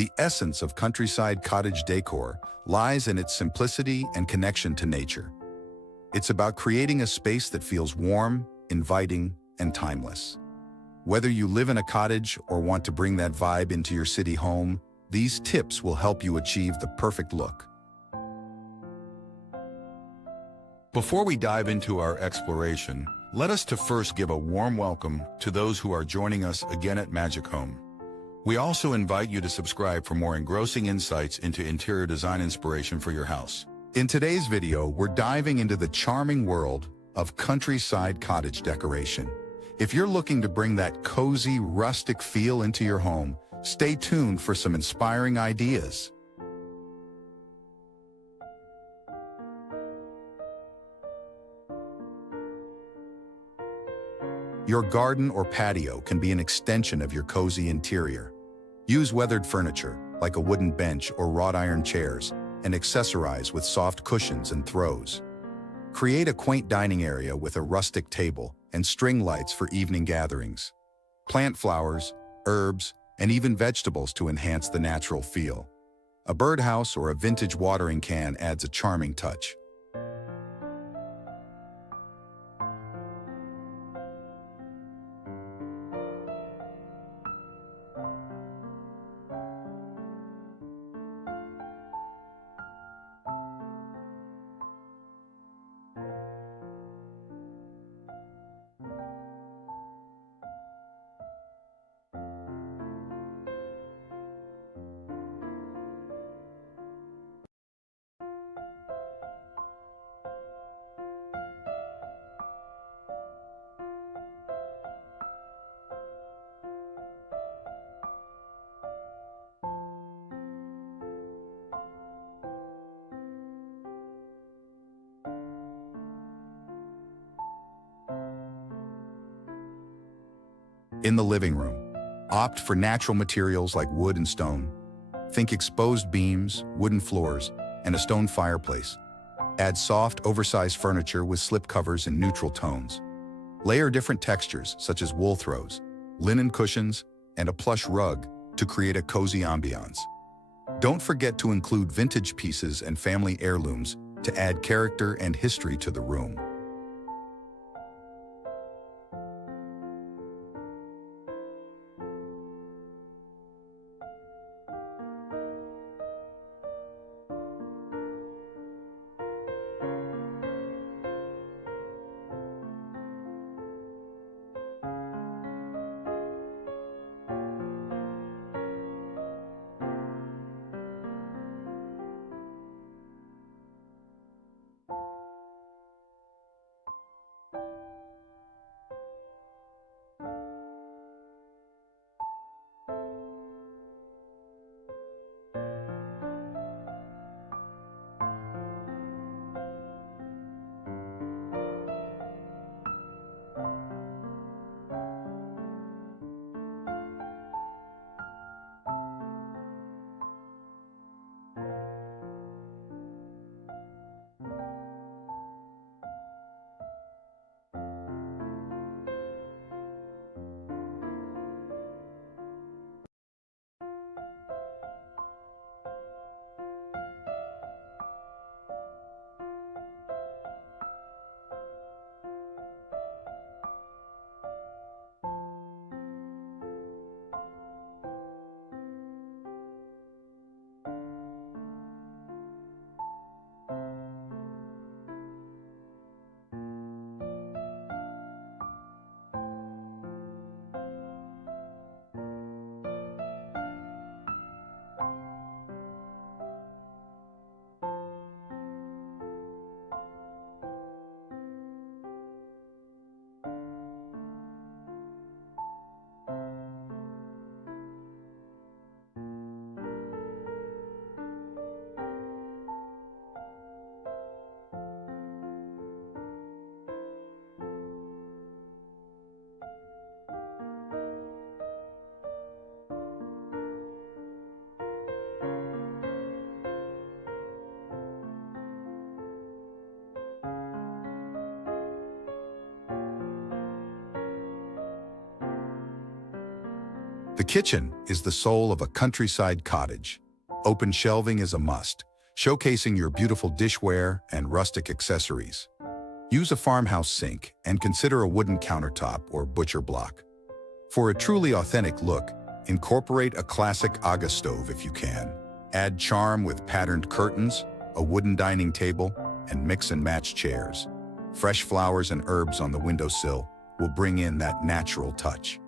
The essence of countryside cottage decor lies in its simplicity and connection to nature. It's about creating a space that feels warm, inviting, and timeless. Whether you live in a cottage or want to bring that vibe into your city home, these tips will help you achieve the perfect look. Before we dive into our exploration, let us first give a warm welcome to those who are joining us again at Magic Home. We also invite you to subscribe for more engrossing insights into interior design inspiration for your house. In today's video, we're diving into the charming world of countryside cottage decoration. If you're looking to bring that cozy, rustic feel into your home, stay tuned for some inspiring ideas. Your garden or patio can be an extension of your cozy interior. Use weathered furniture, like a wooden bench or wrought iron chairs, and accessorize with soft cushions and throws. Create a quaint dining area with a rustic table and string lights for evening gatherings. Plant flowers, herbs, and even vegetables to enhance the natural feel. A birdhouse or a vintage watering can adds a charming touch. In the living room, opt for natural materials like wood and stone. Think exposed beams, wooden floors, and a stone fireplace. Add soft, oversized furniture with slip covers in neutral tones. Layer different textures such as wool throws, linen cushions, and a plush rug to create a cozy ambiance. Don't forget to include vintage pieces and family heirlooms to add character and history to the room. The kitchen is the soul of a countryside cottage. Open shelving is a must, showcasing your beautiful dishware and rustic accessories. Use a farmhouse sink and consider a wooden countertop or butcher block. For a truly authentic look, incorporate a classic Aga stove if you can. Add charm with patterned curtains, a wooden dining table, and mix and match chairs. Fresh flowers and herbs on the windowsill will bring in that natural touch.